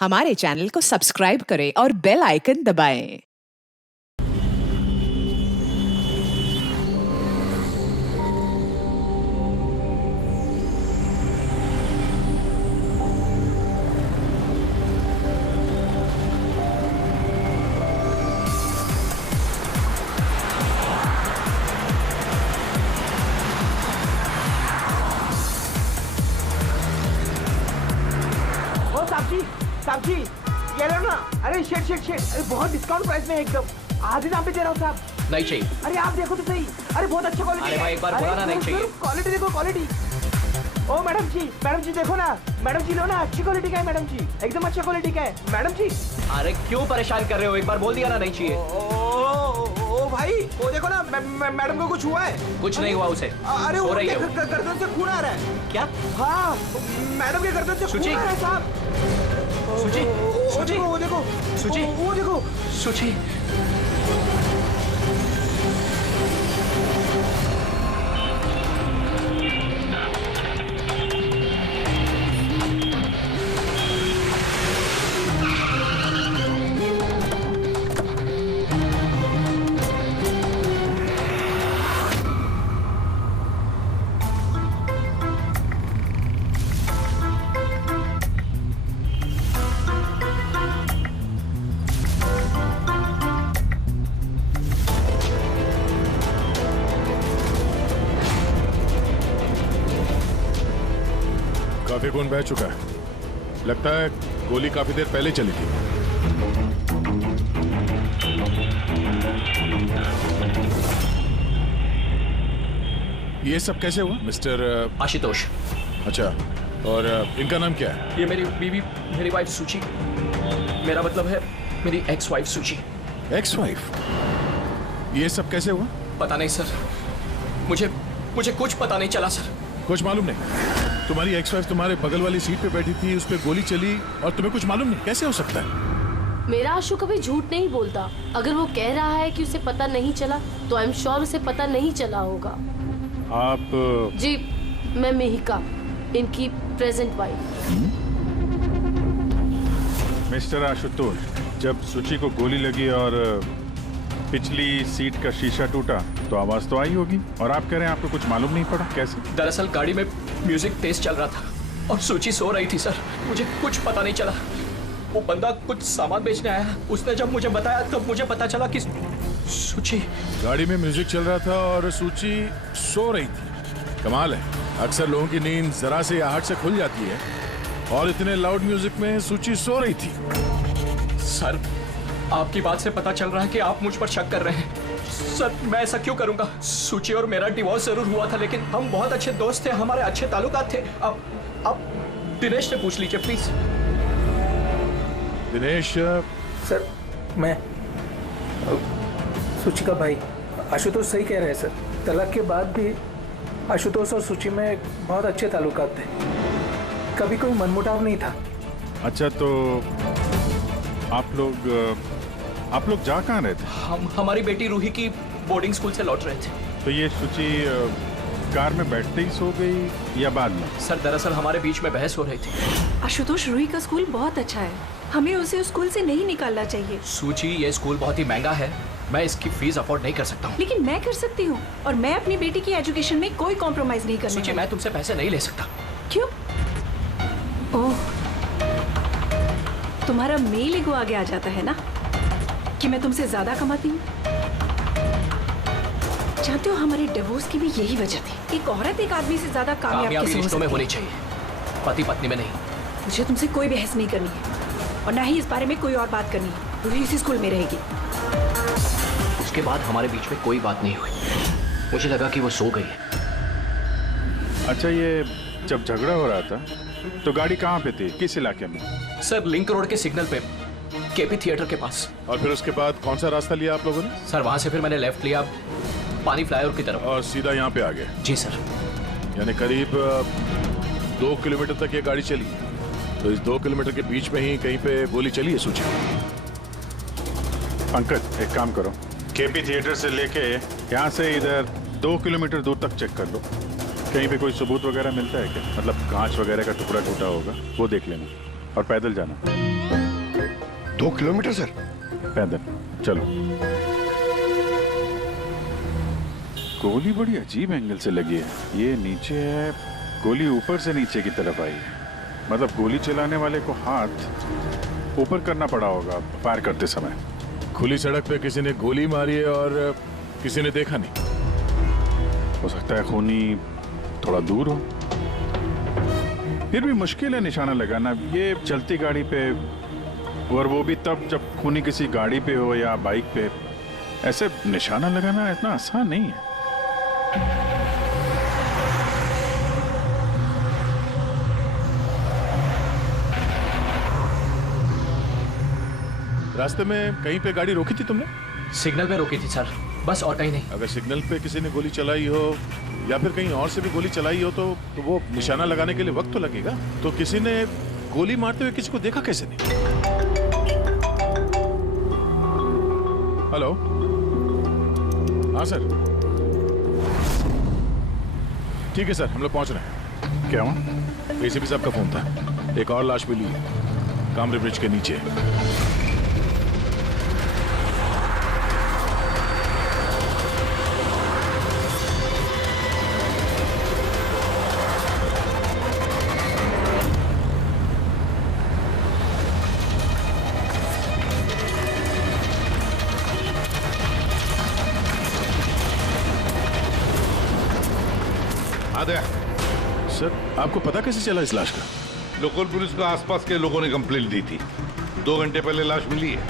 हमारे चैनल को सब्सक्राइब करें और बेल आइकन दबाएं। साहब जी ये लो ना। अरे शेट अरे बहुत डिस्काउंट प्राइस में एकदम आधे दाम पे दे रहा हूँ साहब। नहीं चाहिए। अरे आप देखो तो सही। अरे बहुत अच्छा क्वालिटी। अरे भाई एक बार बोला ना नहीं चाहिए। क्वालिटी देखो क्वालिटी। ओ मैडम जी देखो ना। मैडम जी लो ना, अच्छी क्वालिटी का है मैडम जी, एकदम अच्छा क्वालिटी का है मैडम जी। अरे क्यों परेशान कर रहे हो, एक बार बोल दिया ना नहीं चाहिए। ओ भाई वो देखो ना, मैडम को कुछ हुआ है। कुछ नहीं हुआ उसे। अरे सो वो रही है वो। गर्दन से खून आ रहा है। क्या? हाँ मैडम के गर्दन से खून आ रहा है साहब। सुची वो देखो वो देखो सुची। काफी खून बह चुका है, लगता है गोली काफी देर पहले चली थी। ये सब कैसे हुआ मिस्टर आशुतोष। अच्छा, और इनका नाम क्या है? ये मेरी बीवी, मेरी वाइफ सुची। मेरा मतलब है मेरी एक्स वाइफ सुची। Ex wife? ये सब कैसे हुआ? पता नहीं सर, मुझे कुछ पता नहीं चला सर। कुछ मालूम नहीं? तुम्हारी एक्स वाइफ तुम्हारे बगल वाली सीट पे बैठी थी, उस पे गोली चली और तुम्हें कुछ मालूम नहीं? कैसे हो सकता है? मेरा आशु कभी झूठ नहीं बोलता। अगर वो कह रहा है कि उसे पता नहीं चला, तो आई एम श्योर उसे पता नहीं चला होगा। आप? जी, मैं मेहिका, इनकी प्रेजेंट वाइफ। मिस्टर आशुतोष, जब सुची को गोली लगी और पिछली सीट का शीशा टूटा तो आवाज तो आई होगी, और आप कह रहे हैं आपको कुछ मालूम नहीं पड़ा? कैसे? दरअसल गाड़ी में म्यूजिक तेज चल रहा था और सुची सो रही थी सर। मुझे कुछ पता नहीं चला। वो बंदा कुछ सामान बेचने आया, उसने जब मुझे बताया तब मुझे पता चला कि सुची। गाड़ी में म्यूजिक चल रहा था और सूची सो रही थी। कमाल है, अक्सर लोगों की नींद जरा से आहट से खुल जाती है और इतने लाउड म्यूजिक में सूची सो रही थी। सर, आपकी बात से पता चल रहा है कि आप मुझ पर शक कर रहे हैं। सर, मैं ऐसा क्यों करूंगा? सुची और मेरा डिवोर्स जरूर हुआ था, लेकिन हम बहुत अच्छे दोस्त थे, हमारे अच्छे ताल्लुकात थे। अब दिनेश से पूछ लीजिए प्लीज। दिनेश? सर, मैं सुची का भाई। आशुतोष सही कह रहे हैं सर, तलाक के बाद भी आशुतोष और सुची में बहुत अच्छे ताल्लुकात थे, कभी कोई मनमुटाव नहीं था। अच्छा, तो आप लोग जा कहाँ रहे थे? हमारी बेटी रूही की बोर्डिंग स्कूल से लौट रहे थे। तो ये सुची कार में बैठते ही सो गई या बाद में? सर, दरअसल हमारे बीच में बहस हो रही थी। आशुतोष, रूही का स्कूल बहुत अच्छा है, हमें उसे उस स्कूल से नहीं निकालना चाहिए। सूची, ये स्कूल बहुत ही महंगा है, मैं इसकी फीस अफोर्ड नहीं कर सकता हूँ। लेकिन मैं कर सकती हूँ, और मैं अपनी बेटी की एजुकेशन में कोई कॉम्प्रोमाइज नहीं करने सूची, वाली। मैं तुमसे पैसे नहीं ले सकता। क्यों? ओह, तुम्हारा मेल ईगो आगे आ जाता है ना कि मैं तुमसे ज्यादा कमाती हूँ। जानते हो, हमारे डिवोर्स की भी यही वजह थी। एक औरत एक आदमी से ज्यादा कामयाब कैसे हो रिश्तों में सकती होनी है? चाहिए, पति पत्नी में नहीं। मुझे तुमसे कोई बहस नहीं करनी है, और ना ही इस बारे में कोई और बात करनी है। रूही इसी स्कूल में रहेगी। उसके बाद हमारे बीच में कोई बात नहीं हुई। मुझे लगा कि वो सो गई है। अच्छा, ये जब झगड़ा हो रहा था तो गाड़ी कहाँ पे थी, किस इलाके में? सर, लिंक रोड के सिग्नल पे, केपी थिएटर के पास। और फिर उसके बाद कौन सा रास्ता लिया आप लोगों ने? सर, वहां से फिर मैंने लेफ्ट लिया पानी फ्लाईओवर की तरफ। और सीधा यहाँ पे आ गए? जी सर। यानी करीब 2 किलोमीटर तक ये गाड़ी चली, तो इस 2 किलोमीटर के बीच में ही कहीं पे गोली चली है सूची? पंकज, एक काम करो, केपी थिएटर से लेके यहाँ से इधर 2 किलोमीटर दूर तक चेक कर लो, कहीं पे कोई सबूत वगैरह मिलता है क्या? मतलब कांच वगैरह का टुकड़ा टूटा होगा, वो देख लेना, और पैदल जाना। 2 किलोमीटर सर? पैदल चलो। गोली बड़ी अजीब एंगल से लगी है। ये नीचे है, गोली ऊपर से नीचे की तरफ आई है। मतलब गोली चलाने वाले को हाथ ऊपर करना पड़ा होगा फायर करते समय। खुली सड़क पे किसी ने गोली मारी है और किसी ने देखा नहीं। हो सकता है खूनी थोड़ा दूर हो। फिर भी मुश्किल है निशाना लगाना ये चलती गाड़ी पे, और वो भी तब जब खूनी किसी गाड़ी पे हो या बाइक पे। ऐसे निशाना लगाना इतना आसान नहीं है। रास्ते में कहीं पे गाड़ी रोकी थी तुमने? सिग्नल पे रोकी थी सर, बस और कहीं नहीं। अगर सिग्नल पे किसी ने गोली चलाई हो या फिर कहीं और से भी गोली चलाई हो तो वो निशाना लगाने के लिए वक्त तो लगेगा। तो किसी ने गोली मारते हुए किसी को देखा कैसे नहीं? हेलो, हाँ सर। ठीक है सर, हम लोग पहुंच रहे हैं। क्या हुआ? एसीपी साहब का फोन था, एक और लाश मिली है कामरे ब्रिज के नीचे। सर, आपको पता कैसे चला इस लाश का? लोकल पुलिस को आसपास के लोगों ने कंप्लेंट दी थी। 2 घंटे पहले लाश मिली है।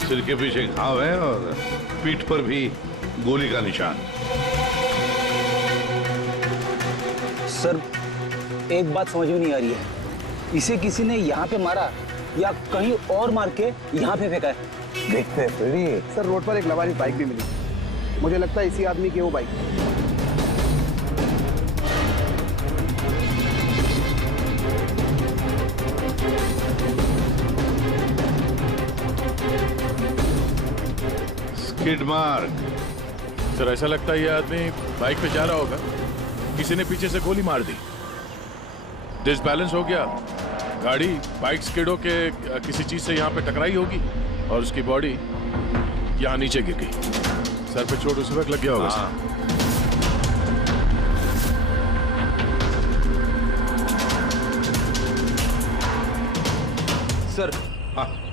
सिर के पीछे घाव है और पीठ पर भी गोली का निशान। सर, एक बात समझ में नहीं आ रही है, इसे किसी ने यहाँ पे मारा या कहीं और मार के यहाँ पे फेंका है? देखते हैं। सर, रोड पर एक लवारिस बाइक भी मिली। मुझे लगता है इसी आदमी की वो बाइक। Skid mark. सर, ऐसा लगता है ये आदमी बाइक पे जा रहा होगा, किसी ने पीछे से गोली मार दी, डिसबैलेंस हो गया, गाड़ी बाइक स्किड होके किसी चीज से यहाँ पे टकराई होगी और उसकी बॉडी यहाँ नीचे गिर गई। सर पे चोट उसी वक्त लग गया होगा। सर,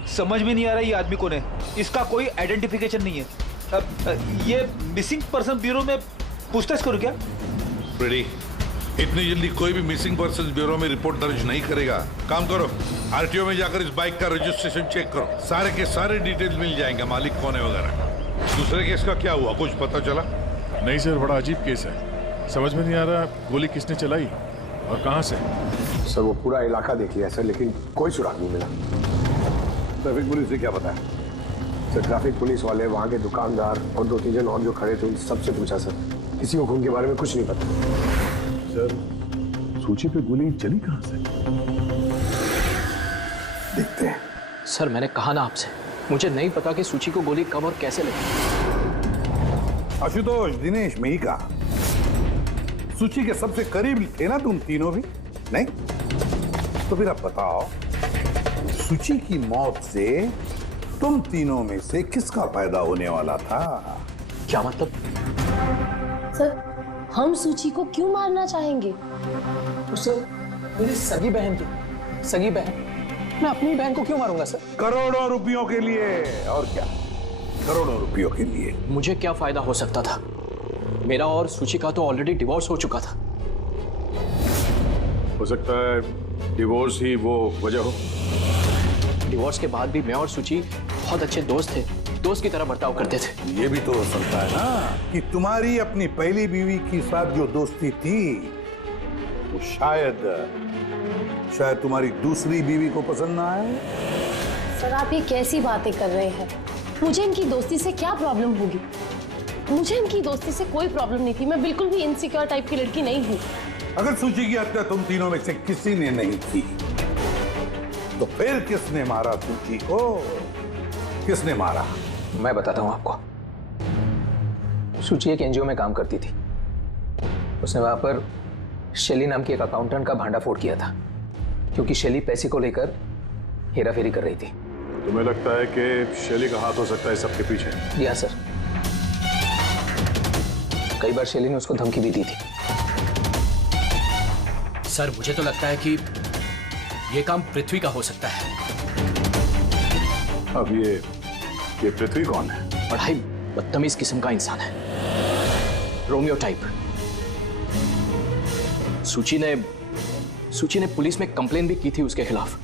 समझ में नहीं आ रहा ये आदमी कौन है। इसका कोई आइडेंटिफिकेशन नहीं है। ये मिसिंग पर्सन ब्यूरो में पूछताछ करूं क्या? फ्रेडी, इतनी जल्दी कोई भी मिसिंग पर्सन ब्यूरो में रिपोर्ट दर्ज नहीं करेगा। काम करो, आरटीओ में जाकर इस बाइक का रजिस्ट्रेशन चेक करो। सारे के सारे डिटेल्स मिल जाएंगे, मालिक कौन है वगैरह। दूसरे केस का क्या हुआ, कुछ पता चला? नहीं सर, बड़ा अजीब केस है। समझ में नहीं आ रहा गोली किसने चलाई और कहां से। सर, वो पूरा इलाका देख लिया सर, लेकिन कोई सुराग नहीं मिला। ट्रैफिक पुलिस ने क्या बताया? सर, ट्रैफिक पुलिस वाले, वहाँ के दुकानदार और 2-3 जन और जो खड़े थे उन सबसे पूछा सर, किसी को खून के बारे में कुछ नहीं पता। सर, सूची पे गोली चली कहाँ से? देखते हैं। सर, मैंने कहा ना आपसे, मुझे नहीं पता कि सूची को गोली कब और कैसे लगी। आशुतोष, दिनेश, मेहिका, सूची के सबसे करीब थे ना तुम तीनों भी? नहीं? तो फिर अब बताओ, सूची की मौत से तुम तीनों में से किसका फायदा होने वाला था? क्या मतलब? सर, हम सूची को क्यों मारना चाहेंगे? सर, मेरी सगी बहन थी, सगी बहन। मैं अपनी बहन को क्यों मारूंगा सर? करोड़ों रुपयों के लिए। और क्या? करोड़ों रुपयों के लिए। मुझे क्या फायदा हो सकता था? मेरा और सूची का तो ऑलरेडी डिवोर्स हो चुका था। हो सकता है डिवोर्स ही वो वजह हो। डिवोर्स के बाद भी मैं और सूची बहुत अच्छे दोस्त थे, दोस्त की तरह बर्ताव करते थे। ये भी तो हो सकता है ना कि तुम्हारी अपनी पहली बीवी के साथ जो दोस्ती थी वो शायद तुम्हारी दूसरी बीवी को पसंद ना आए। सर, आप ये कैसी बातें कर रहे हैं? मुझे इनकी दोस्ती से क्या प्रॉब्लम होगी? मुझे इनकी दोस्ती से कोई प्रॉब्लम नहीं थी। मैं बिल्कुल भी इनसिक्योर टाइप की लड़की नहीं हूँ। अगर सूची की हत्या तुम तीनों में से किसी ने नहीं की तो फिर किसने मारा सूची को? किसने मारा? मैं बताता हूँ आपको। सूची एक एनजीओ में काम करती थी। उसने वहां पर शैली नाम की एक अकाउंटेंट का भांडाफोड़ किया था, क्योंकि शैली पैसे को लेकर हेरा फेरी कर रही थी। तुम्हें लगता है कि शैली का हाथ हो सकता है सबके पीछे? या सर, कई बार शैली ने उसको धमकी भी दी थी। सर मुझे तो लगता है कि ये काम पृथ्वी का हो सकता है। अब ये पृथ्वी कौन है? बड़ा ही बदतमीज किस्म का इंसान है, रोमियो टाइप। सूची ने पुलिस में कंप्लेन भी की थी उसके खिलाफ।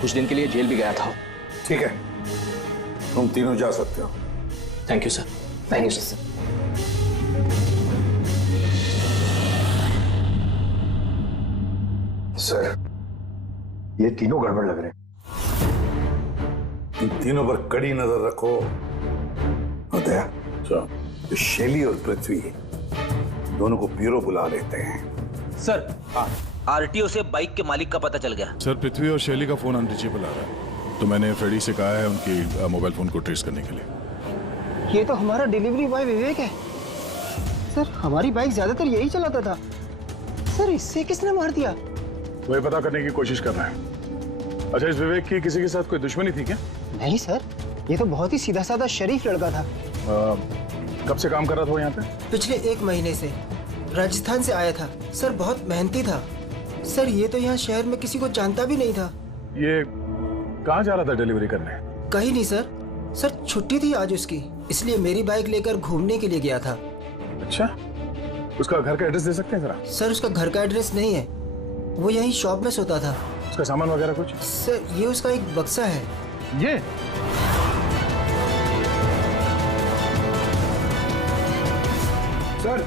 कुछ दिन के लिए जेल भी गया था। ठीक है, तुम तीनों जा सकते हो। Thank you sir. Thank you sir. Sir, ये तीनों गड़बड़ लग रहे हैं। इन तीनों पर कड़ी नजर रखो। दया, तो शैली और पृथ्वी दोनों को ब्यूरो बुला लेते हैं। सर, आरटीओ से बाइक के मालिक का पता चल गया। सर, पृथ्वी और शैली का फोन अनरीचेबल आ रहा है, तो मैंने फ्रेडी से कहा है उनकी मोबाइल फोन को ट्रेस करने के लिए। ये तो हमारा डिलीवरी बॉय विवेक है सर। हमारी बाइक ज्यादातर यही चलाता था सर। इससे किसने मार दिया? वही पता करने की कोशिश कर रहे हैं। अच्छा, इस विवेक की किसी के साथ कोई दुश्मनी थी क्या? नहीं सर, ये तो बहुत ही सीधा साधा शरीफ लड़का था। कब से काम कर रहा था वो यहाँ पे? पिछले 1 महीने से। राजस्थान से आया था सर। बहुत मेहनती था सर। ये तो यहाँ शहर में किसी को जानता भी नहीं था। ये कहाँ जा रहा था डिलीवरी करने? कहीं नहीं सर। सर छुट्टी थी आज उसकी, इसलिए मेरी बाइक लेकर घूमने के लिए गया था। अच्छा, उसका घर का एड्रेस दे सकते हैं जरा? सर उसका घर का एड्रेस नहीं है, वो यहीं शॉप में सोता था। उसका सामान वगैरह कुछ? सर ये उसका एक बक्सा है। ये सर,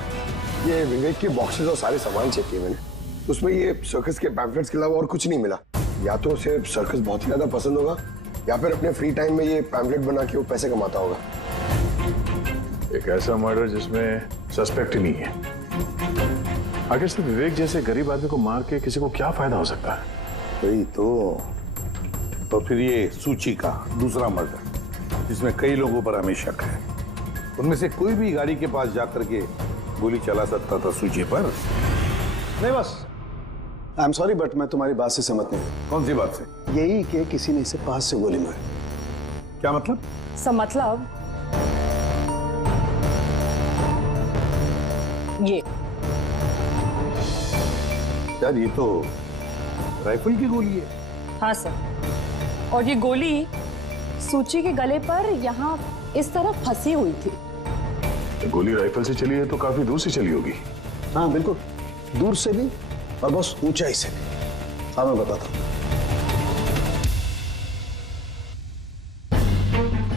ये विवेक के बॉक्सेस और सारे सामान चेक किए मैंने। उसमें ये सर्कस के पैम्फलेट्स के अलावा और कुछ नहीं मिला। या तो उसे सर्कस बहुत ही ज्यादा पसंद होगा, या फिर अपने फ्री टाइम में ये पैम्फलेट बना के वो पैसे कमाता होगा। एक ऐसा मर्डर जिसमें सस्पेक्ट ही नहीं है। आखिर से विवेक जैसे गरीब आदमी को मार के किसी को क्या फायदा हो सकता है? वही तो फिर ये सूची का दूसरा मर्डर, जिसमें कई लोगों पर हमें शक है, उनमें से कोई भी गाड़ी के पास जाकर के गोली चला सकता था सूची पर? नहीं बस, आई एम सॉरी बट मैं तुम्हारी बात से सहमत नहीं। कौन सी बात से? यही कि किसी ने इसे पास से गोली मारी। क्या मतलब? मतलब ये यार, ये तो राइफल की गोली है। हाँ सर, और ये गोली सूची के गले पर यहाँ इस तरह फंसी हुई थी। गोली राइफल से चली है तो काफी दूर से चली होगी। हाँ बिल्कुल, दूर से भी और बहुत ऊंचाई से भी। हाँ मैं बताता हूँ।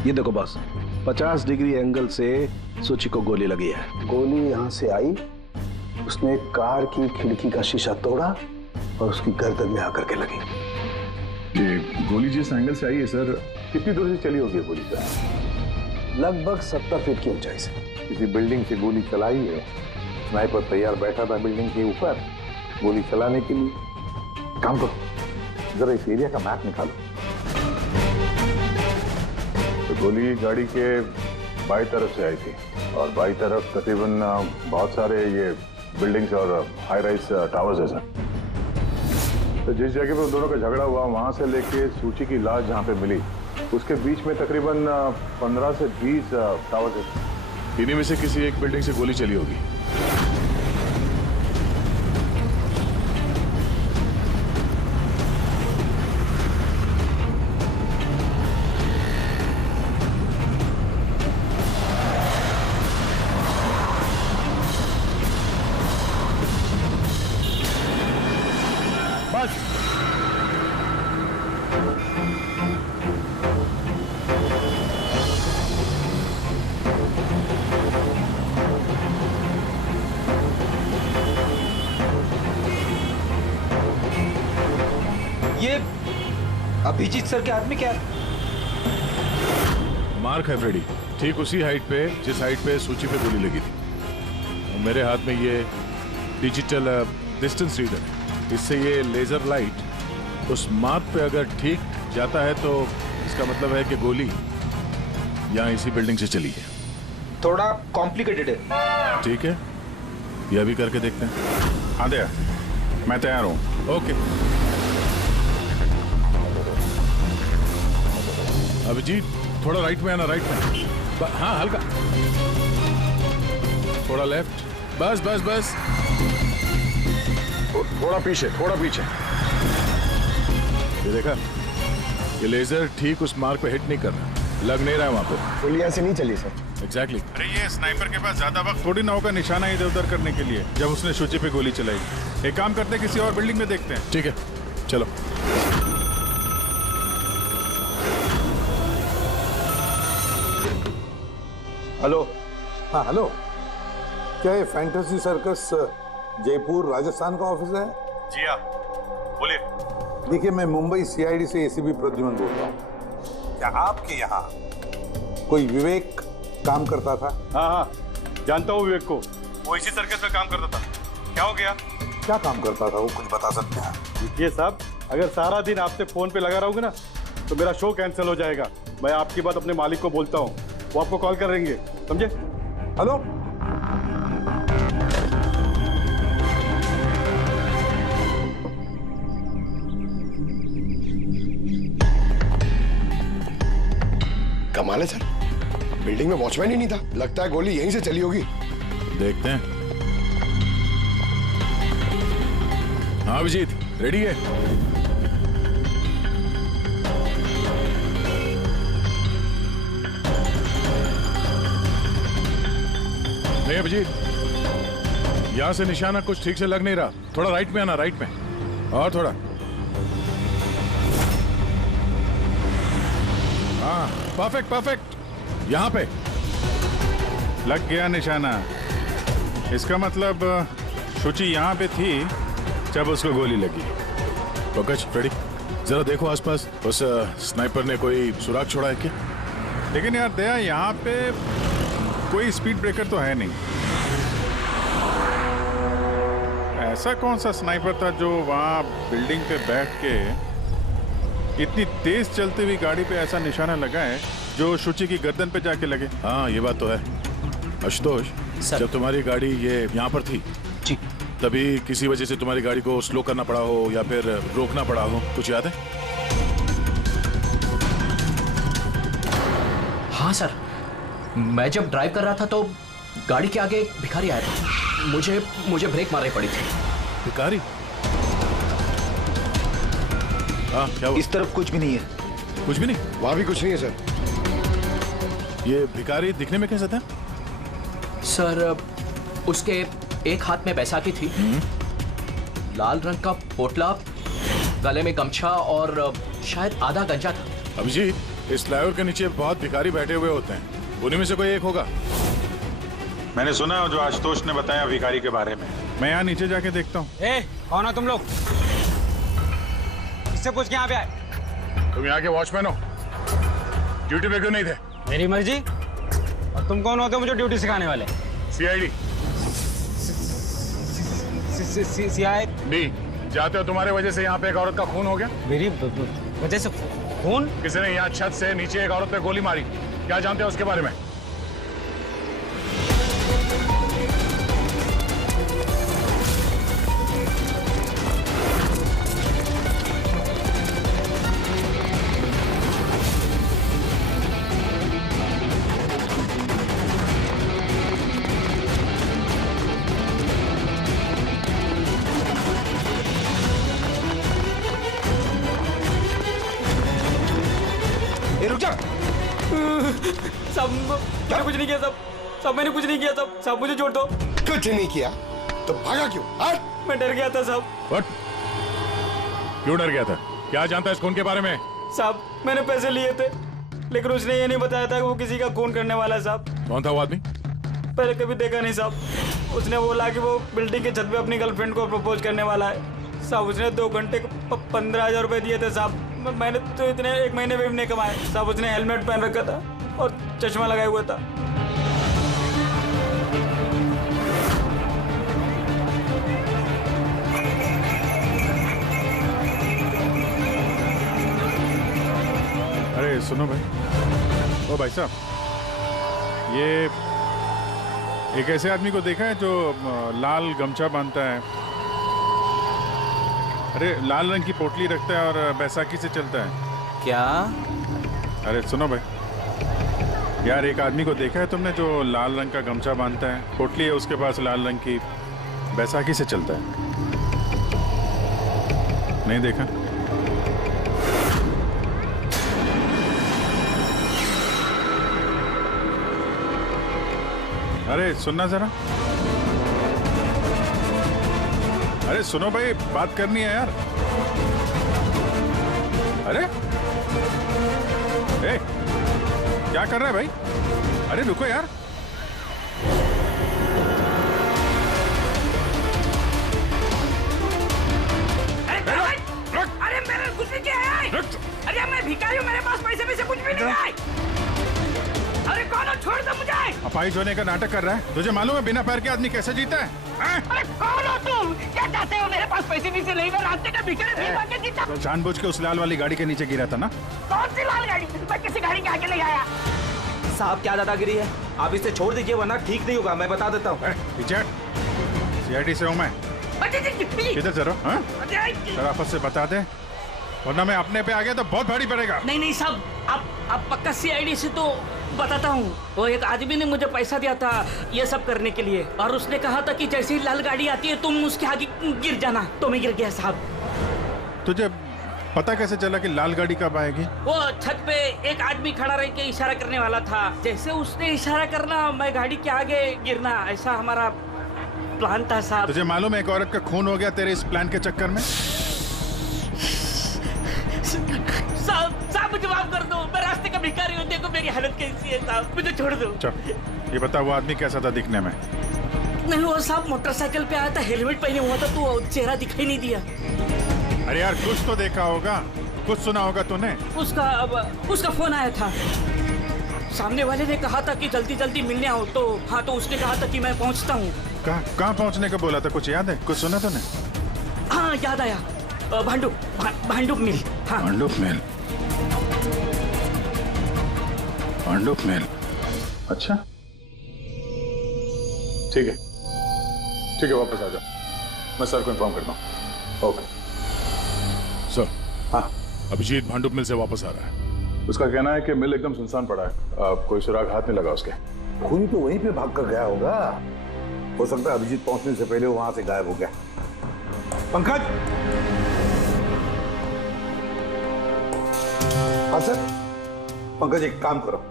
ये देखो बॉस, 50 डिग्री एंगल से सूची को गोली लगी है। गोली यहाँ से आई, उसने कार की खिड़की का शीशा तोड़ा और उसकी गर्दन में आकर के लगी। ये गोली जिस एंगल से आई है सर, कितनी दूर से चली होगी गोली सर? लगभग 70 फीट की ऊंचाई से। किसी बिल्डिंग से गोली चलाई है। स्नाइपर तैयार बैठा था बिल्डिंग के ऊपर गोली चलाने के लिए। काम करो, जरा इस एरिया का मैप निकालो। तो गोली गाड़ी के बाई तरफ से आई थी और बाई तरफ तकरीबन बहुत सारे ये बिल्डिंग्स और हाई राइज टावर्स है सर। तो जिस जगह पे उन दोनों का झगड़ा हुआ वहां से लेके सूची की लाश जहां पे मिली, उसके बीच में तकरीबन 15 से 20 टावर्स है। इन्हीं में से किसी एक बिल्डिंग से गोली चली होगी। ये अभिजीत सर के हाथ में क्या है? मार्क है फ्रेडी, ठीक उसी हाइट पे जिस हाइट पे सूची पे गोली लगी थी। और मेरे हाथ में ये डिजिटल डिस्टेंस रीडर है। इससे ये लेजर लाइट उस मार्क पे अगर ठीक जाता है तो इसका मतलब है कि गोली यहाँ इसी बिल्डिंग से चली है। थोड़ा कॉम्प्लिकेटेड है। ठीक है, यह भी करके देखते हैं। हाँ दया, मैं तैयार हूँ। ओके। अभिजीत थोड़ा राइट में आना, राइट में। हाँ हल्का, थोड़ा लेफ्ट, बस बस बस, थोड़ा पीछे, थोड़ा पीछे। ये देखा, ये लेजर ठीक उस मार्क पे हिट नहीं कर रहा, लग नहीं रहा है वहां पे। गोली ऐसे नहीं चली सर। एग्जैक्टली। अरे ये स्नाइपर के पास ज्यादा वक्त थोड़ी ना होगा निशाना इधर उधर करने के लिए, जब उसने शुचि पे गोली चलाई। एक काम करते हैं, किसी और बिल्डिंग में देखते हैं। ठीक है, चलो। हेलो। हाँ हेलो, क्या ये फैंटेसी सर्कस जयपुर राजस्थान का ऑफिस है? जी हाँ, बोलिए। देखिए, मैं मुंबई सीआईडी से एसीपी प्रद्युमन बोल रहा हूँ। क्या आपके यहाँ कोई विवेक काम करता था? हाँ हाँ, जानता हूँ विवेक को, वो इसी सर्कस में काम करता था। क्या हो गया? क्या काम करता था वो, कुछ बता सकते हैं? देखिए साहब, अगर सारा दिन आपसे फोन पे लगा रहूंगा ना तो मेरा शो कैंसिल हो जाएगा। मैं आपकी बात अपने मालिक को बोलता हूँ, वो आपको कॉल करेंगे, समझे? हेलो। कमाल है सर, बिल्डिंग में वॉचमैन ही नहीं था। लगता है गोली यहीं से चली होगी। देखते हैं। हाँ अभिजीत, रेडी है? नहीं अभिजीत, यहां से निशाना कुछ ठीक से लग नहीं रहा। थोड़ा राइट में आना, राइट में, और थोड़ा। हाँ परफेक्ट परफेक्ट, यहां पे लग गया निशाना। इसका मतलब शुचि यहाँ पे थी जब उसको गोली लगी। पंकज, रेडी? जरा देखो आसपास, उस स्नाइपर ने कोई सुराग छोड़ा है क्या? लेकिन यार दया, यहाँ पे कोई स्पीड ब्रेकर तो है नहीं। ऐसा कौन सा स्नाइपर था जो वहाँ बिल्डिंग पे बैठ के इतनी तेज चलती हुई गाड़ी पे ऐसा निशाना लगाए जो शुचि की गर्दन पे जाके लगे? हाँ ये बात तो है। आशुतोष, जब तुम्हारी गाड़ी ये यहाँ पर थी जी, तभी किसी वजह से तुम्हारी गाड़ी को स्लो करना पड़ा हो या फिर रोकना पड़ा हो, कुछ याद है? हाँ सर, मैं जब ड्राइव कर रहा था तो गाड़ी के आगे एक भिखारी आया था। मुझे ब्रेक मारनी पड़ी थी। भिखारी? हाँ क्या हुआ? इस तरफ कुछ भी नहीं है। कुछ भी नहीं? वहां भी कुछ नहीं है सर। ये भिखारी दिखने में कैसा था? सर, उसके एक हाथ में बैसाखी थी, लाल रंग का पोटला, गले में गमछा और शायद आधा गंजा था। अभिजीत, इस फ्लाईओवर के नीचे बहुत भिखारी बैठे हुए होते हैं, उन्हीं में से कोई एक होगा। मैंने सुना है जो आशुतोष ने बताया भिखारी के बारे में। मैं यहाँ नीचे जाके देखता हूँ। कौन हो तुम लोग? इससे पूछ के यहाँ पे आए? तुम यहाँ के वॉचमैन हो? ड्यूटी पे क्यों नहीं थे? मेरी मर्जी। और तुम कौन होते हो मुझे ड्यूटी सिखाने वाले? सीआईडी। सीआईडी? जाते हो, तुम्हारे वजह से यहाँ पे एक औरत का खून हो गया। मेरी वजह से खून? किसी ने यहाँ छत से नीचे एक औरत पे गोली मारी, क्या जानते हो उसके बारे में? सब मैंने कुछ नहीं किया, सब मैंने कुछ नहीं किया, सब मुझे छोड़ दो। कुछ नहीं किया तो भागा क्यों? मैं डर गया था सब। What? क्यों डर गया था? क्या जानता है इस खून के बारे में? साहब, मैंने पैसे लिए थे, लेकिन उसने ये नहीं बताया था कि वो किसी का खून करने वाला है साहब। कौन था वो आदमी? पहले कभी देखा नहीं साहब। उसने बोला कि वो बिल्डिंग के छत पे अपनी गर्लफ्रेंड को प्रपोज करने वाला है साहब। उसने 2 घंटे 15,000 रुपए दिए थे साहब। मैंने तो इतने 1 महीने में भी नहीं कमाए साहब। उसने हेलमेट पहन रखा था और चश्मा लगाया हुआ था। अरे सुनो भाई, ओ भाई साहब, ये एक ऐसे आदमी को देखा है जो लाल गमछा बांधता है, अरे लाल रंग की पोटली रखता है और बैसाखी से चलता है? क्या अरे सुनो भाई, यार एक आदमी को देखा है तुमने जो लाल रंग का गमछा बांधता है, पोटली है उसके पास लाल रंग की, बैसाखी से चलता है? नहीं देखा? अरे सुनना जरा, अरे सुनो भाई, बात करनी है यार। अरे ए, क्या कर रहा है भाई? अरे रुको यार। अरे मेरे कुछ नहीं किया है। अरे मैं भिखारी हूँ, मेरे पास पैसे कुछ भी नहीं है। अरे कौन हो, छोड़ दो मुझे। अपाहिज होने का नाटक कर रहा है। तुझे मालूम है बिना पैर के आदमी कैसे जीता है? अरे कौन हो तुम? क्या चाहते हो? मेरे पास पैसे नहीं से नहीं, मैं रास्ते का भिखारी नहीं बन के जीता। तो जानबूझ के उस लाल वाली गाड़ी के नीचे गिरा था ना? कौन सी लाल गाड़ी? मैं किसी गाड़ी के आगे ले आया। साहब क्या दादागिरी है, आप इसे छोड़ दीजिए वरना ठीक नहीं होगा, मैं बता देता हूँ। CID से हूँ मैं। किधर चलो? शराफत से बता दे, वरना मैं अपने पे आ गया तो बहुत भारी पड़ेगा। नहीं साहब, आप पक्का CID से तो बताता हूँ। वो एक आदमी ने मुझे पैसा दिया था ये सब करने के लिए, और उसने कहा था कि जैसे ही लाल गाड़ी आती है तुम उसके आगे गिर जाना, तो मैं गिर गया साहब। तुझे पता कैसे चला कि लाल गाड़ी कब आएगी? वो छत पे एक आदमी खड़ा रह के इशारा करने वाला था, जैसे उसने इशारा करना मैं गाड़ी के आगे गिरना, ऐसा हमारा प्लान था साहब। तुझे मालूम है एक औरत का खून हो गया तेरे इस प्लान के चक्कर में? साहब मुझे माफ कर दो, मैं रास्ते का भिखारी हूँ, देखो मेरी हालत कैसी है साहब, मुझे छोड़ दो। चल ये बता, वो आदमी कैसा था दिखने में? नहीं वो साहब मोटरसाइकिल पे आया था, हेलमेट पहने हुआ था, तो चेहरा दिखाई नहीं दिया। अरे यार कुछ तो देखा होगा, कुछ सुना होगा तूने? उसका फोन आया था, सामने वाले ने कहा था कि जल्दी जल्दी मिलने आओ, तो हाँ, तो उसने कहा था कि मैं पहुँचता हूँ। कहाँ पहुँचने का बोला था, कुछ याद है? कुछ सुना तूने? हाँ याद आया, भांडुप मिल। हाँ भांडुप मिल। अच्छा ठीक है, वापस आ जाओ, मैं सर को इन्फॉर्म करता हूँ। Okay sir. हाँ, अभिजीत भांडुप मिल से वापस आ रहा है। उसका कहना है कि मिल एकदम सुनसान पड़ा है, कोई सुराग हाथ में लगा उसके। खूनी तो वहीं पे भाग कर गया होगा, हो सकता है अभिजीत पहुंचने से पहले वो वहां से गायब हो गया। पंकज। हाँ सर। पंकज एक काम करो,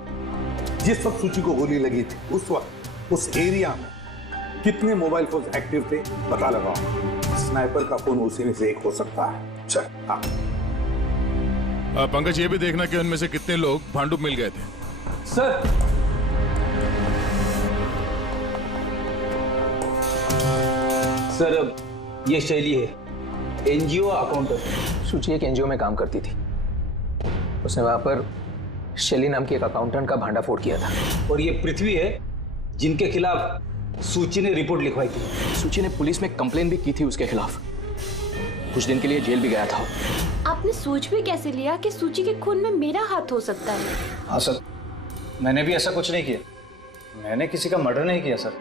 जिस वक्त सूची को गोली लगी थी उस वक्त उस एरिया में कितने मोबाइल फोन एक्टिव थे पता लगाओ। स्नाइपर का फोन उसी में से एक हो सकता है। चल हाँ। पंकज ये भी देखना कि उनमें से कितने लोग भांडुप मिल गए थे। सर ये शैली है, NGO अकाउंटेंट। सूची एक NGO में काम करती थी, उसने वहां पर शैली नाम की एक अकाउंटेंट का भांडाफोड़ किया था। और ये पृथ्वी है जिनके खिलाफ सूची ने रिपोर्ट लिखवाई थी। सूची ने पुलिस में कंप्लेन भी की थी उसके खिलाफ, कुछ दिन के लिए जेल भी गया था। आपने सोच भी कैसे लिया कि सूची के खून में मेरा हाथ हो सकता है? हाँ सर, मैंने भी ऐसा कुछ नहीं किया, मैंने किसी का मर्डर नहीं किया सर।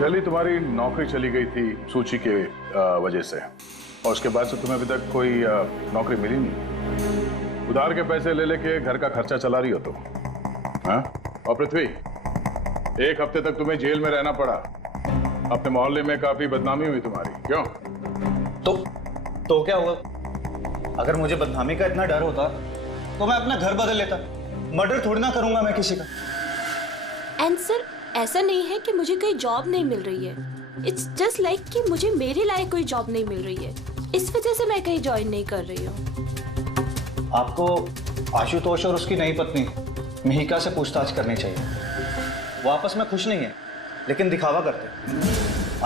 शैली तुम्हारी नौकरी चली गई थी सूची के वजह से, और उसके बाद से तुम्हें अभी तक कोई नौकरी मिली नहीं। उधार के पैसे ले लेके घर का खर्चा चला रही हो तुम। हाँ? और पृथ्वी, एक हफ्ते तक तुम्हें जेल में रहना पड़ा, अपने मोहल्ले में काफी बदनामी हुई तुम्हारी। क्यों? तो क्या हुआ? अगर मुझे बदनामी का इतना डर होता तो मैं अपना घर बदल लेता, मर्डर थोड़ी ना करूंगा मैं किसी का। एंड सर, ऐसा नहीं है कि मुझे कोई जॉब नहीं मिल रही है, इट्स जस्ट लाइक कि मुझे मेरे लायक कोई जॉब नहीं मिल रही है, इस वजह से मैं कहीं ज्वाइन नहीं कर रही हूँ। आपको आशुतोष और उसकी नई पत्नी मिहिका से पूछताछ करनी चाहिए। वो आपस में खुश नहीं है लेकिन दिखावा करते।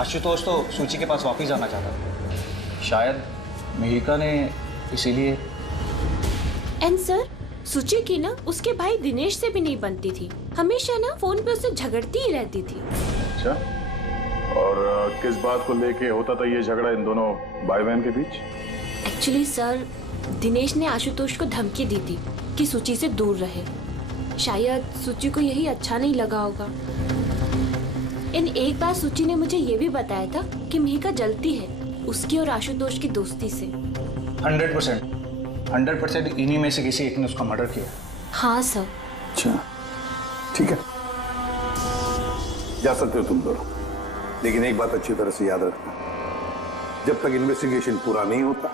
आशुतोष तो सूची के पास वापस जाना चाहता था, शायद मिहिका ने इसीलिए। एंड सर, सूची की ना उसके भाई दिनेश से भी नहीं बनती थी, हमेशा ना फोन पे उससे झगड़ती ही रहती थी। अच्छा, और किस बात को लेके होता था ये झगड़ा इन दोनों भाई बहन के बीच? एक्चुअली सर, दिनेश ने आशुतोष को धमकी दी थी कि सूची से दूर रहे। शायद सूची को यही अच्छा नहीं लगा होगा। इन एक बार सूची ने मुझे ये भी बताया था कि मिहिका जलती है उसकी और आशुतोष की दोस्ती से। 100%। 100% इन्हीं में से किसी एक ने उसका मर्डर किया। हाँ सर। अच्छा ठीक है, जा सकते हो तुम दोनों, लेकिन एक बात अच्छी तरह से याद रखना, जब तक इन्वेस्टिगेशन पूरा नहीं होता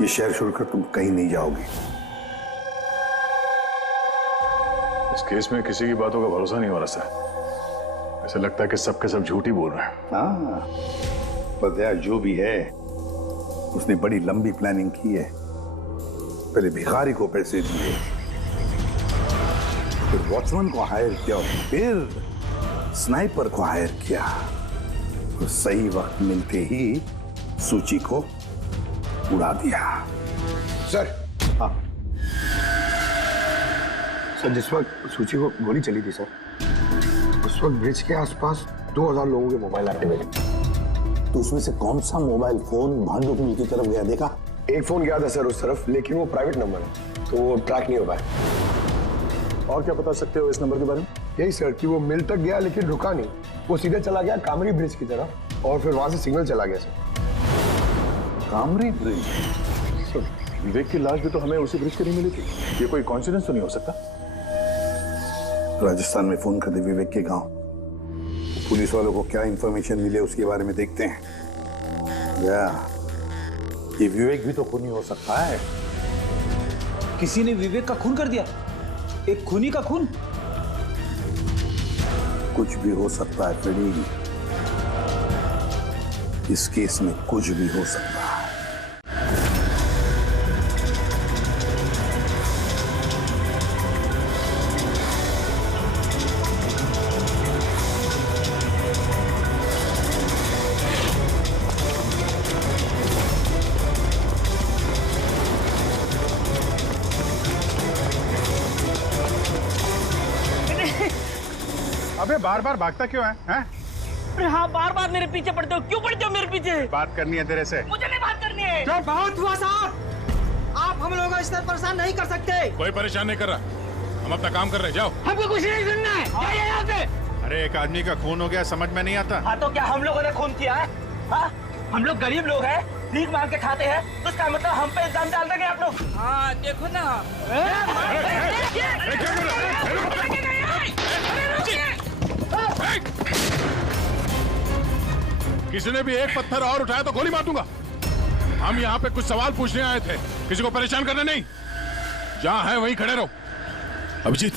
ये शहर छोड़कर तुम कहीं नहीं जाओगे। इस केस में किसी की बातों का भरोसा नहीं हो रहा सर। ऐसा लगता है कि सब के सब झूठ ही बोल रहे हैं। हाँ, पर यार जो भी है उसने बड़ी लंबी प्लानिंग की है। पहले भिखारी को पैसे दिए, फिर वॉचमैन को हायर किया, फिर स्नाइपर को हायर किया, और सही वक्त मिलते ही सूची को उड़ा दिया। सर। हाँ सर, जिस वक्त सूची को गोली चली थी सर, उस वक्त ब्रिज के आसपास 2000 लोगों के मोबाइल आते मिले। तो उसमें से कौन सा मोबाइल फोन भांडुप मिल की तरफ गया, देखा? एक फोन गया था सर उस तरफ, लेकिन वो प्राइवेट नंबर है तो वो ट्रैक नहीं हो पाया। और क्या बता सकते हो इस नंबर के बारे में? यही सर कि वो मिल तक गया लेकिन रुका नहीं, वो सीधे चला गया कामरी ब्रिज की तरफ और फिर वहां से सिग्नल चला गया सर। कामरी ब्रिज? सर, विवेक की लाश भी तो हमें उसी ब्रिज के लिए मिली थी। ये कोई कॉन्सिडेंस तो नहीं हो सकता? राजस्थान में फोन कर दे विवेक के गांव, पुलिस वालों को क्या इंफॉर्मेशन मिले उसके बारे में देखते हैं। या ये विवेक भी तो खूनी हो सकता है। किसी ने विवेक का खून कर दिया? एक खूनी का खून? कुछ भी हो सकता है फ्रेडी, इस केस में कुछ भी हो सकता है। अबे बार बार भागता क्यों है? अरे हाँ, बार बार मेरे पीछे पड़ते हो, क्यों पड़ते हो मेरे पीछे? बात करनी है तेरे से। मुझे नहीं बात करनी है। जो बहुत हुआ साहब, आप हम लोगों को इस तरह परेशान नहीं कर सकते। कोई परेशान नहीं कर रहा, हम अपना काम कर रहे हैं, जाओ। हमको कुछ नहीं सुनना है, जाइए यहाँ से। अरे एक आदमी का खून हो गया, समझ में नहीं आता। हाँ तो क्या हम लोगों ने खून किया है? हाँ, हम लोग गरीब लोग हैं, भीख मांग के खाते हैं, तो इसका मतलब हम पे इल्जाम डाल देंगे आप लोग? हाँ देखो ना। किसी ने भी एक पत्थर और उठाया तो गोली मार दूंगा। हम यहाँ पे कुछ सवाल पूछने आए थे, किसी को परेशान करना नहीं। जहाँ है वहीं खड़े रहो। अभिजीत,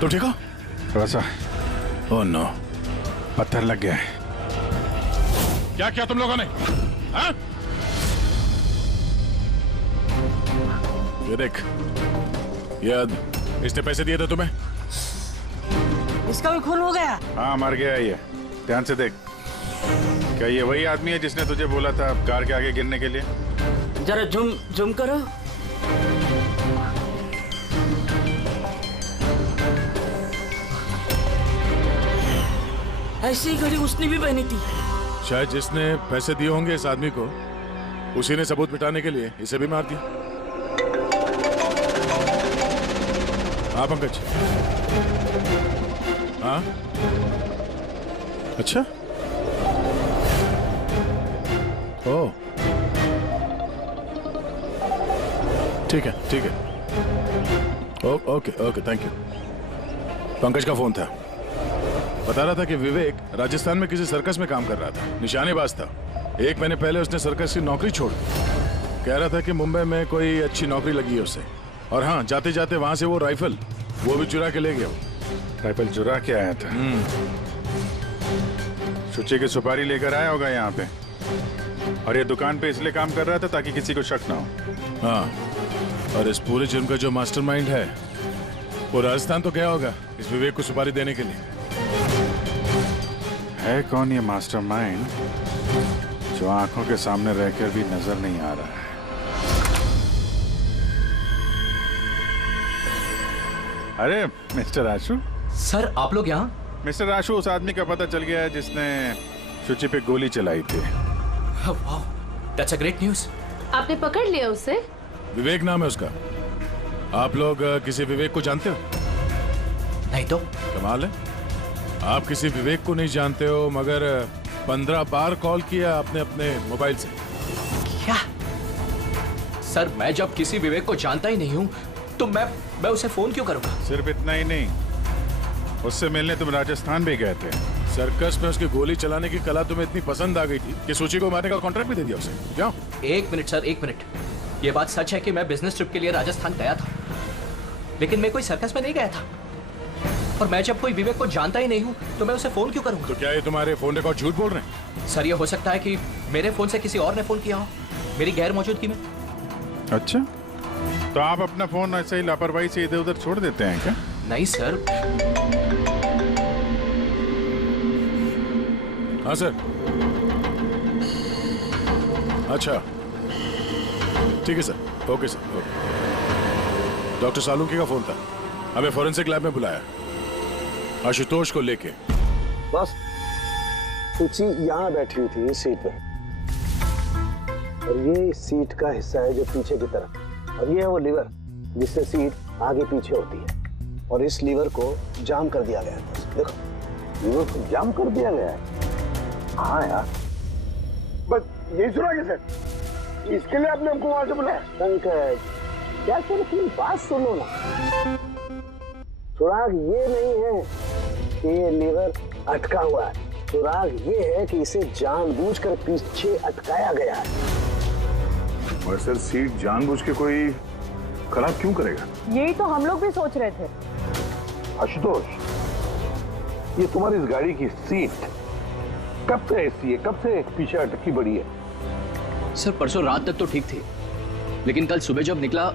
तो ठीक हो? थोड़ा सा। ओह नो, पत्थर लग गया है। क्या किया तुम लोगों ने? हाँ? ये देख, इसने पैसे दिए थे तुम्हें? इसका भी खून हो गया? हाँ मर गया ये, ध्यान से देख। क्या ये वही आदमी है जिसने तुझे बोला था कार के आगे गिरने के लिए? जरा जूम करो। ऐसी घड़ी उसने भी पहनी थी। शायद जिसने पैसे दिए होंगे इस आदमी को, उसी ने सबूत मिटाने के लिए इसे भी मार दिया। हाँ पंकज। हाँ अच्छा, ओह ठीक है ठीक है, okay okay thank you. Pankaj का फोन था, बता रहा था कि विवेक राजस्थान में किसी सर्कस में काम कर रहा था, निशानेबाज था। 1 महीने पहले उसने सर्कस की नौकरी छोड़ दी। कह रहा था कि मुंबई में कोई अच्छी नौकरी लगी है उसे, और हाँ जाते जाते वहां से वो राइफल वो भी चुरा के ले गया। राइफल चुरा के आया था? सुची की सुपारी लेकर आया होगा यहाँ पे, और ये दुकान पे इसलिए काम कर रहा था ताकि किसी को शक ना हो। हाँ, और इस पूरे जुर्म का जो मास्टरमाइंड है वो राजस्थान तो गया होगा इस विवेक को सुपारी देने के लिए। है कौन ये मास्टरमाइंड जो आंखों के सामने रहकर भी नजर नहीं आ रहा है? अरे मिस्टर आशु। सर आप लोग यहाँ? मिस्टर आशु, उस आदमी का पता चल गया है जिसने शुचि पे गोली चलाई थी। वाह, दैट्स अ ग्रेट न्यूज़। आपने पकड़ लिया उसे? विवेक नाम है उसका। आप लोग किसी विवेक को जानते हो? नहीं तो। कमाल है, आप किसी विवेक को नहीं जानते हो, मगर 15 बार कॉल किया आपने अपने मोबाइल से। क्या? सर मैं जब किसी विवेक को जानता ही नहीं हूँ तो मैं उसे फोन क्यों करूंगा? सिर्फ इतना ही नहीं, उससे मिलने तुम राजस्थान भी गए थे। सर्कस में उसकी गोली चलाने की कला तुम्हें इतनी पसंद आ गई थी कि सूची को मारने का कॉन्ट्रैक्ट भी दे दिया उसे। क्यों? एक मिनट सर, एक मिनट। ये बात सच है कि मैं बिजनेस ट्रिप के लिए राजस्थान गया था, लेकिन मैं कोई सर्कस में नहीं गया था। और मैं जब कोई विवेक को जानता ही नहीं हूँ तो मैं उसे फोन क्यों करूँगा? तो क्या ये तुम्हारे फोन रिकॉर्ड झूठ बोल रहे हैं? सर ये हो सकता है कि मेरे फोन से किसी और ने फोन किया हो मेरी गैर मौजूदगी में। अच्छा, तो आप अपना फोन ऐसे ही लापरवाही से इधर उधर छोड़ देते हैं क्या? नहीं सर। हाँ सर। अच्छा ठीक है sir, okay sir, okay. Doctor Salunkhe का फोन था, हमें फोरेंसिक लैब में बुलाया आशुतोष को लेके। बस सूची यहाँ बैठी हुई थी इस सीट पे, और ये इस सीट का हिस्सा है जो पीछे की तरफ, और ये है वो लीवर जिससे सीट आगे पीछे होती है, और इस लीवर को जाम कर दिया गया है। देखो लीवर को जाम कर दिया गया है। हाँ यार, बस यही सुना क्या सर? इसके लिए आपने हमको वहां से बुलाया? पंकज क्या सर, अपनी बात सुनो ना। सुराग ये नहीं है कि ये लीवर अटका हुआ है, सुराग ये है कि इसे जानबूझकर पीछे अटकाया गया है। और सर सीट जानबूझ के कोई खराब क्यों करेगा? यही तो हम लोग भी सोच रहे थे। आशुतोष, ये तुम्हारी इस गाड़ी की सीट कब से ऐसी है, कब से पीछे अटकी पड़ी है? सर परसों रात तक तो ठीक थी, लेकिन कल सुबह जब निकला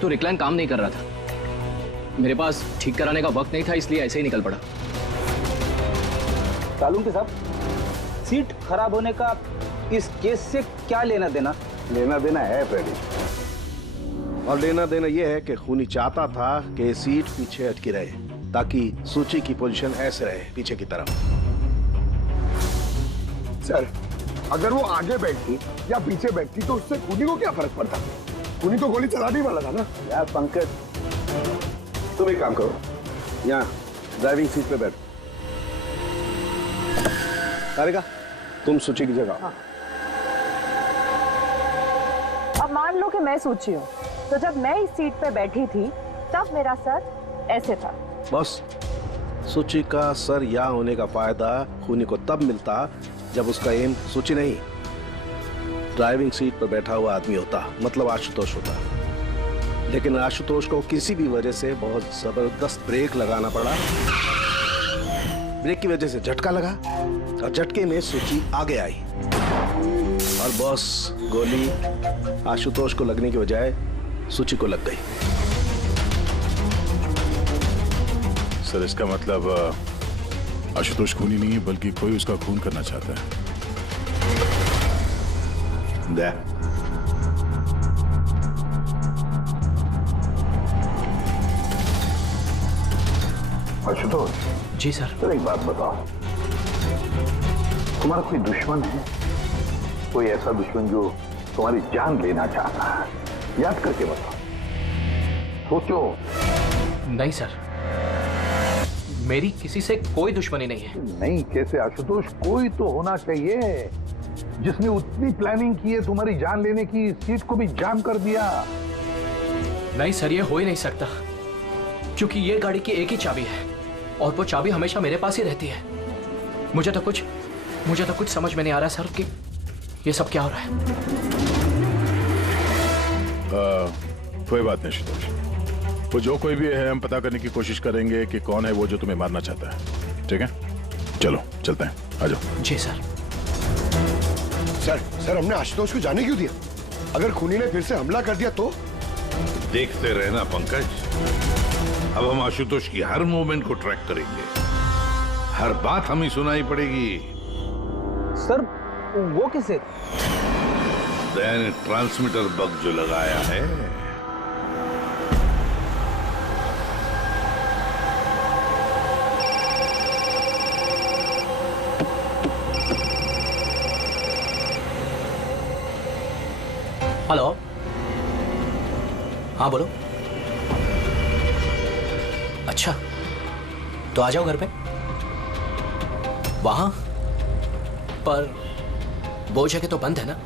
तो रिक्लाइन काम नहीं कर रहा था। मेरे पास ठीक कराने का वक्त नहीं था, इसलिए ऐसे ही निकल पड़ा। सालुंकी साहब, सीट खराब होने का इस केस से क्या लेना देना? लेना देना है फ्रेडी, और लेना देना यह है कि खूनी चाहता था कि सीट पीछे अटकी रहे ताकि सूची की पोजीशन ऐसे रहे पीछे की तरफ। सर अगर वो आगे बैठती या पीछे बैठती तो उससे खूनी को क्या फर्क पड़ता? खूनी तो गोली चलाने वाला था ना। यार पंकज, तुम एक काम करो, यहाँ ड्राइविंग सीट पे बैठो। सारिका तुम सूची की जगह। हाँ। अब मान लो कि मैं सूची हूँ, तो जब मैं इस सीट पे बैठी थी तब मेरा सर ऐसे था। बस सूची का सर यहाँ होने का फायदा खूनी को तब मिलता जब उसका एम सूची नहीं ड्राइविंग सीट पर बैठा हुआ आदमी होता, मतलब आशुतोष होता। लेकिन आशुतोष को किसी भी वजह से बहुत जबरदस्त ब्रेक लगाना पड़ा। ब्रेक की वजह से झटका लगा और झटके में सूची आगे आई और बॉस गोली आशुतोष को लगने की बजाय सूची को लग गई। सर इसका मतलब आशुतोष खूनी नहीं है, बल्कि कोई उसका खून करना चाहता है। आशुतोष जी सर। सर एक बात बताओ, तुम्हारा कोई दुश्मन है? कोई ऐसा दुश्मन जो तुम्हारी जान लेना चाहता है? याद करके बताओ, सोचो। नहीं सर, मेरी किसी से कोई दुश्मनी नहीं है। नहीं कैसे आशुतोष, कोई तो होना चाहिए जिसने उतनी प्लानिंग की है तुम्हारी जान लेने की, सीट को भी जाम कर दिया। नहीं सर, ये हो ही नहीं सकता, क्योंकि ये गाड़ी की एक ही चाबी है और वो चाबी हमेशा मेरे पास ही रहती है। मुझे तो कुछ समझ में नहीं आ रहा सर कि ये सब क्या हो रहा है। कोई बात नहीं आशुतोष, वो जो कोई भी है हम पता करने की कोशिश करेंगे कि कौन है वो जो तुम्हें मारना चाहता है। ठीक है, चलो चलते हैं, आ जाओ। जी सर। सर हमने आशुतोष को जाने क्यों दिया? अगर खूनी ने फिर से हमला कर दिया तो? देखते रहना पंकज, अब हम आशुतोष की हर मूवमेंट को ट्रैक करेंगे, हर बात हमें सुनाई पड़ेगी। सर वो किसे? मैंने ट्रांसमीटर बग जो लगाया है। हेलो, हाँ बोलो। अच्छा तो आ जाओ घर पे। वहां पर वो जगह तो बंद है ना?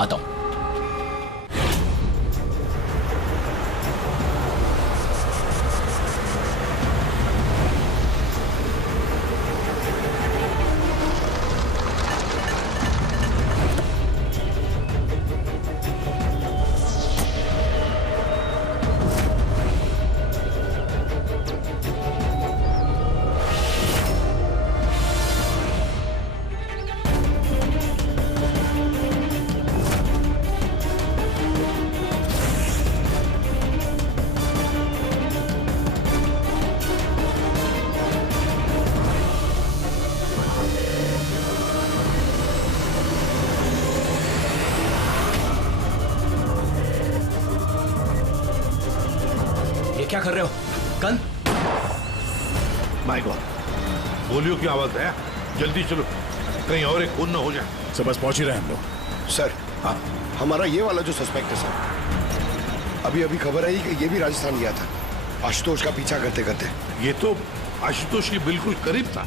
आता हूं। क्या कर रहे हो? गन? माय गॉड, गोलियों की आवाज है। जल्दी चलो, कहीं और एक खून न हो जाए। सब बस पहुंच ही रहे हैं हम लोग। सर, हाँ, हमारा ये वाला जो सस्पेक्ट है सर, अभी अभी खबर आई कि ये भी राजस्थान गया था आशुतोष का पीछा करते करते। ये तो आशुतोष के बिल्कुल करीब था।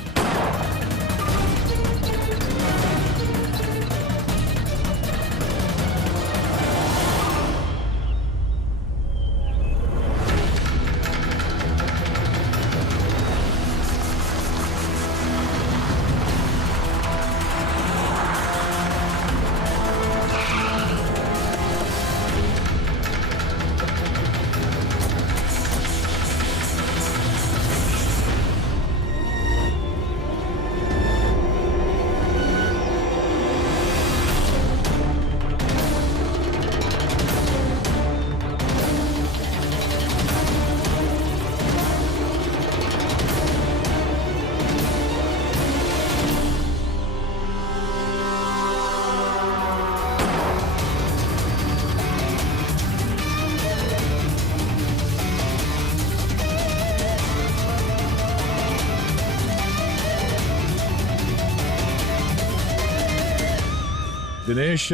दिनेश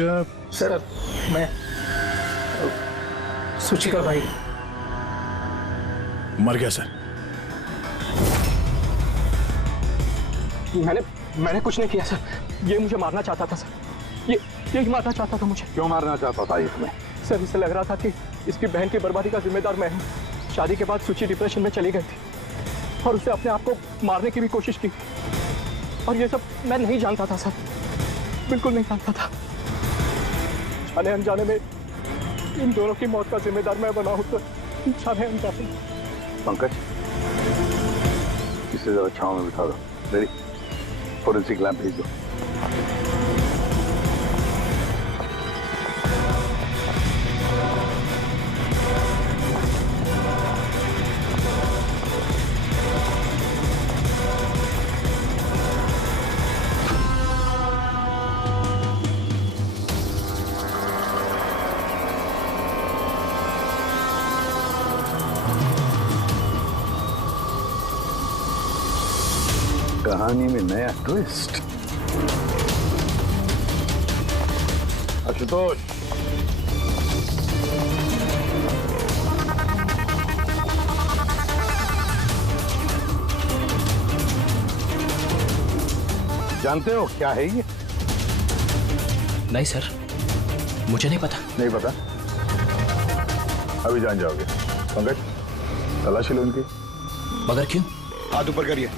सर, मैं सुची का भाई। मर गया सर। मैंने कुछ नहीं किया सर। ये मुझे मारना चाहता था सर। ये मारना चाहता था मुझे। क्यों मारना चाहता था इसमें? सर, इसे लग रहा था कि इसकी बहन की बर्बादी का जिम्मेदार मैं हूँ। शादी के बाद सुची डिप्रेशन में चली गई थी और उसे अपने आप को मारने की भी कोशिश की, और ये सब मैं नहीं जानता था सर, बिल्कुल नहीं जानता था। जाने अनजाने में इन दोनों की मौत का जिम्मेदार मैं बना हूं, तो जाने अनजाने। पंकज, इसे जरा छांव में बिठा दो। रेडी? फोरेंसिक लैब भेज दो। कहानी में नया ट्विस्ट। आशुतोष, जानते हो क्या है ये? नहीं सर, मुझे नहीं पता। नहीं पता? अभी जान जाओगे। पंकज, तलाशी लो इनकी। मगर क्यों? हाथ ऊपर करिए,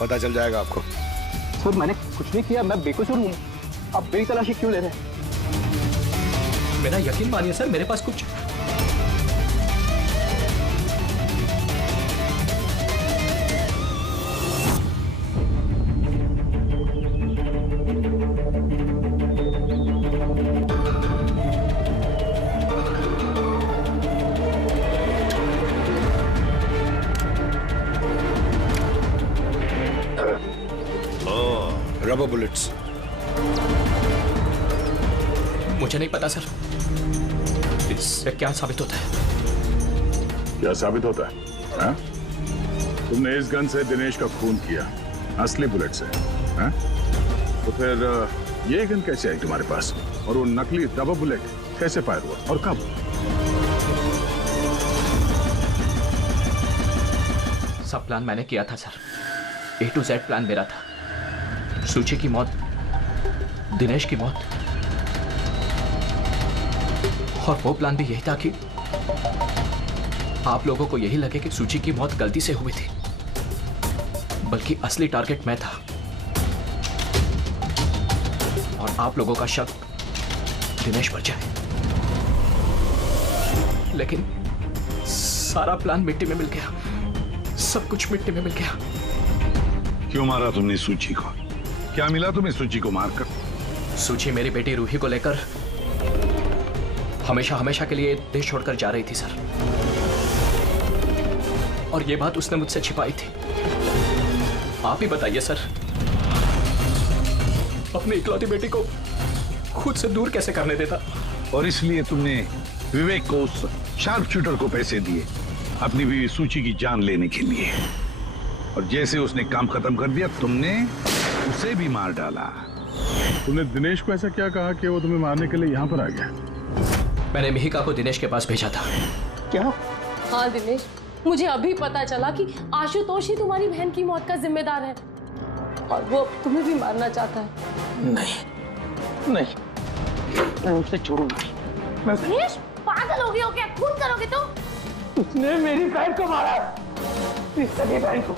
पता चल जाएगा आपको। सर, मैंने कुछ नहीं किया, मैं बेकसूर हूँ। आप मेरी तलाशी क्यों ले रहे हैं? मेरा यकीन मानिए सर, मेरे पास कुछ रबर बुलेट्स। मुझे नहीं पता सर, इससे क्या साबित होता है? क्या साबित होता है? हा? तुमने इस गन से दिनेश का खून किया, असली बुलेट से। हा? तो फिर ये गन कैसे आई तुम्हारे पास, और वो नकली रबर बुलेट कैसे फायर हुआ और कब? सब प्लान मैंने किया था sir. A to Z plan मेरा था। सूची की मौत, दिनेश की मौत, और वो प्लान भी यही था कि आप लोगों को यही लगे कि सूची की मौत गलती से हुई थी, बल्कि असली टारगेट मैं था और आप लोगों का शक दिनेश पर जाए। लेकिन सारा प्लान मिट्टी में मिल गया, सब कुछ मिट्टी में मिल गया। क्यों मारा तुमने सूची को? क्या मिला तुम्हें सूची को मारकर? सूची मेरी बेटी रूही को लेकर हमेशा हमेशा के लिए देश छोड़कर जा रही थी सर, और ये बात उसने मुझसे छिपाई थी। आप ही बताइए सर, अपनी इकलौती बेटी को खुद से दूर कैसे करने देता? और इसलिए तुमने विवेक को, उस शार्प शूटर को पैसे दिए अपनी बीवी सूची की जान लेने के लिए, और जैसे उसने काम खत्म कर दिया तुमने उसे भी मार डाला। तुमने दिनेश को ऐसा क्या कहा कि वो तुम्हें मारने के लिए यहाँ पर आ गया? मैंने मिहिका को दिनेश के पास भेजा था। क्या? हाँ दिनेश, मुझे अभी पता चला कि आशुतोष ही तुम्हारी बहन की मौत का जिम्मेदार है और वो तुम्हें भी मारना चाहता है। नहीं नहीं, मैं उसे छोड़ूंगा। दिनेश, पागल हो गए हो क्या? खून करोगे तुम? उसने मेरी बहन को मारा, मेरी सगी बहन को।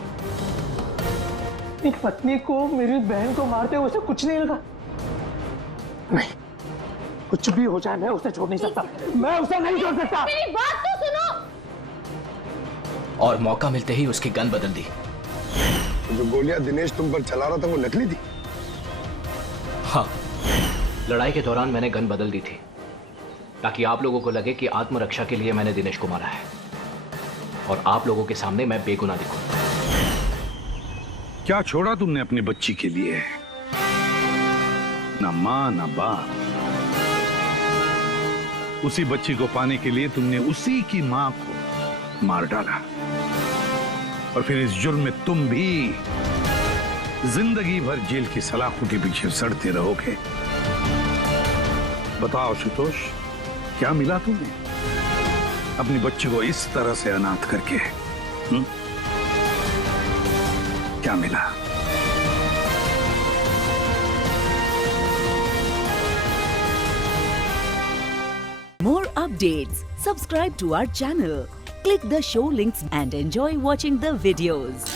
एक पत्नी को मेरी बहन को मारते हुए उसे कुछ नहीं लगा। नहीं, कुछ भी हो जाए मैं उसे छोड़ नहीं सकता, मैं उसे नहीं छोड़ सकता। मेरी बात तो सुनो। और मौका मिलते ही उसकी गन बदल दी। जो गोलियां दिनेश तुम पर चला रहा था वो नकली थी? हाँ, लड़ाई के दौरान मैंने गन बदल दी थी ताकि आप लोगों को लगे कि आत्मरक्षा के लिए मैंने दिनेश को मारा है और आप लोगों के सामने मैं बेगुनाह दिखूं। क्या छोड़ा तुमने अपनी बच्ची के लिए? ना मां ना बाप। उसी बच्ची को पाने के लिए तुमने उसी की मां को मार डाला, और फिर इस जुर्म में तुम भी जिंदगी भर जेल की सलाखों के पीछे सड़ते रहोगे। बताओ आशुतोष, क्या मिला तुम्हें अपनी बच्ची को इस तरह से अनाथ करके? क्या मिला? More updates, subscribe to our channel, click the show links and enjoy watching the videos.